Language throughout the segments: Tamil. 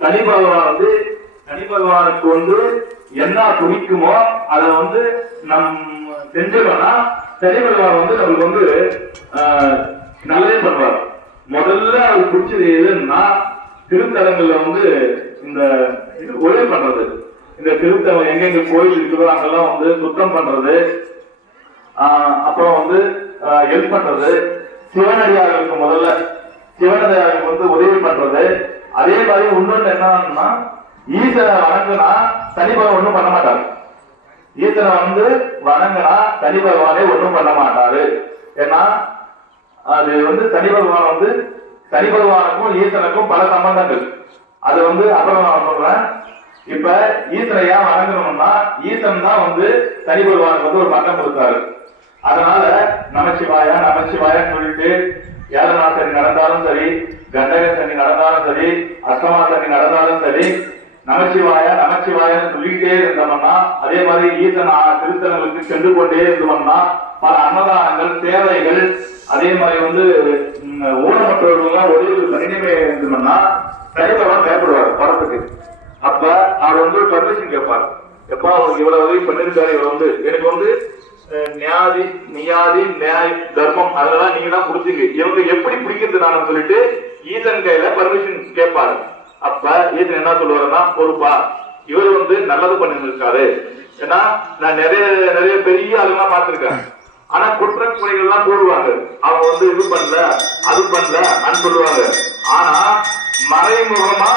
சனி பகவான் வந்து சனி பகவானுக்கு வந்து என்ன பிடிக்குமோ அதை வந்து நம் செஞ்சோம்னா சனி பகவான் வந்து நம்மளுக்கு வந்து நல்லதே பண்ணுவார். முதல்ல அது பிடிச்சது எதுன்னா திருத்தலங்கள்ல வந்து இந்த ஒரே பண்றது, இந்த திருத்தலம் எங்கெங்க கோயில் இருக்குதோ அங்கெல்லாம் வந்து சுத்தம் பண்றது, அப்புறம் வந்து ஹெல்ப் பண்றது, சிவனடியார்களுக்கு முதல்ல சிவனடியார்களுக்கு வந்து உதவி பண்றது. அதே மாதிரி இன்னொன்று என்னன்னா ஈசனை வணங்குனா சனி பகவான் ஒண்ணும் பண்ண மாட்டாரு. ஈசனை வந்து வணங்குனா சனி பகவானே ஒண்ணும் பண்ண மாட்டாரு. ஏன்னா அது வந்து சனி பகவான் வந்து சனி பகவானுக்கும் ஈசனுக்கும் பல சம்பந்தங்கள். அது வந்து அப்புறம் நான் சொல்றேன். இப்ப ஈசனை ஏன் வணங்கணும்னா ஈசன் தான் வந்து சனி பகவானுக்கு வந்து ஒரு பட்டம் கொடுத்தாரு. அதனால நமச்சிவாய நமச்சிவாயன்னு சொல்லிட்டு ஏழனா சனி நடந்தாலும் சரி, கண்டக சனி நடந்தாலும் சரி, அஷ்டமா சனி நடந்தாலும் சரி, நமச்சிவாய நமச்சிவாயன்னு சொல்லிக்கிட்டே இருந்தோம்னா, அதே மாதிரி ஈசன் திருத்தலங்களுக்கு சென்று கொண்டே இருந்தோம்னா பல அன்னதானங்கள் சேவைகள், அதே மாதிரி வந்து ஊனமற்றவர்கள் உதவி தனிமை இருந்தோம்னா சனிபகவான் பயப்படுவார் படத்துக்கு. அப்ப அவர் வந்து பர்மிஷன் கேட்பார். எப்பா அவருக்கு இவ்வளவு உதவி பண்ணிருக்காரு, இவர் வந்து எனக்கு வந்து நியாதி நியாதி நியாய தர்மம் அதெல்லாம் நீங்க தான் புடிச்சுங்க, இவங்க எப்படி பிடிக்கிறது நான் சொல்லிட்டு ஈசன் கையில பர்மிஷன் கேட்பாரு. அப்ப ஈசன் என்ன சொல்லுவாருன்னா, பொறுப்பா இவர் வந்து நல்லது பண்ணி இருக்காரு. ஏன்னா நான் நிறைய நிறைய பெரிய ஆளுலாம் பார்த்திருக்கேன். ஆனா குற்ற குறைகள் எல்லாம் போடுவாங்க, அவங்க வந்து இது பண்ணல அது பண்ணல அன்னு சொல்லுவாங்க. ஆனா மறைமுகமா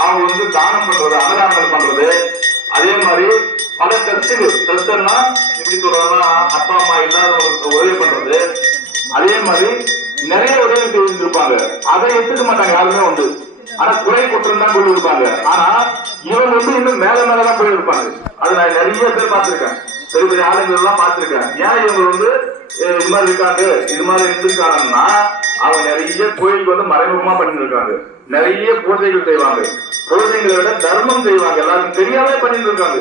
அவங்க வந்து தானம் பண்றது, அன்னதானங்கள் பண்றது, அதே மாதிரி பல கஷ்டம்னா எப்படி சொல்றாங்கன்னா அப்பா அம்மா இல்லாதவங்களுக்கு உதவி பண்றது, அதே மாதிரி நிறைய உதவி செய்திருப்பாங்க. அதை எடுத்துக்க மாட்டாங்க யாருமே வந்து. ஆனா குறை குற்றம் தான் கொண்டு இருப்பாங்க. ஆனா இவங்க வந்து இன்னும் மேல மேலதான் போயிருப்பாங்க. அது நான் நிறைய பேர் பார்த்திருக்கேன், பெரிய பெரிய ஆளுங்கள் எல்லாம் பார்த்திருக்கேன். ஏன் இவங்க வந்து இது மாதிரி இருக்காங்க இது மாதிரி இருந்திருக்காங்கன்னா அவங்க நிறைய கோயிலுக்கு வந்து மறைமுகமா பண்ணிட்டு இருக்காங்க. நிறைய பூஜைகள் செய்வாங்க, பூஜைகளை விட தர்மம் செய்வாங்க, எல்லாருக்கும் தெரியாமலே பண்ணிட்டு இருக்காங்க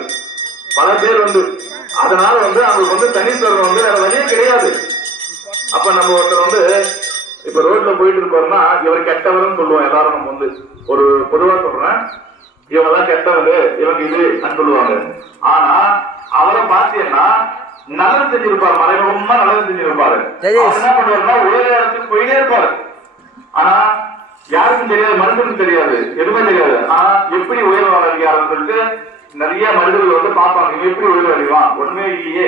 பல பேர் வந்து. அதனால வந்து அவங்களுக்கு வந்து தனித்தரம் வந்து வேற வழியே கிடையாது. அப்ப நம்ம ஒருத்தர் வந்து இப்ப ரோட்ல போயிட்டு இருப்பாருன்னா இவர் கெட்டவர்னு சொல்லுவோம் எல்லாரும். நம்ம வந்து ஒரு பொதுவா சொல்றேன், இவங்க எல்லாம் கெட்டவங்க இவங்க இது சொல்லுவாங்க. ஆனா அவரை பார்த்தீங்கன்னா நல்லது செஞ்சிருப்பாரு, மறைமுகமா நல்லது செஞ்சிருப்பாரு. என்ன பண்ணுவாருன்னா ஒரே இடத்துக்கு போயிட்டே இருப்பாரு. ஆனா யாருக்கும் தெரியாது, மனிதனுக்கு தெரியாது, எதுவுமே தெரியாது. ஆனா எப்படி உயர்வாக சொல்லிட்டு நிறைய மனிதர்கள் வந்து பார்ப்பாங்க, எப்படி உயர்வடைவான் ஒண்ணுமே இல்லையே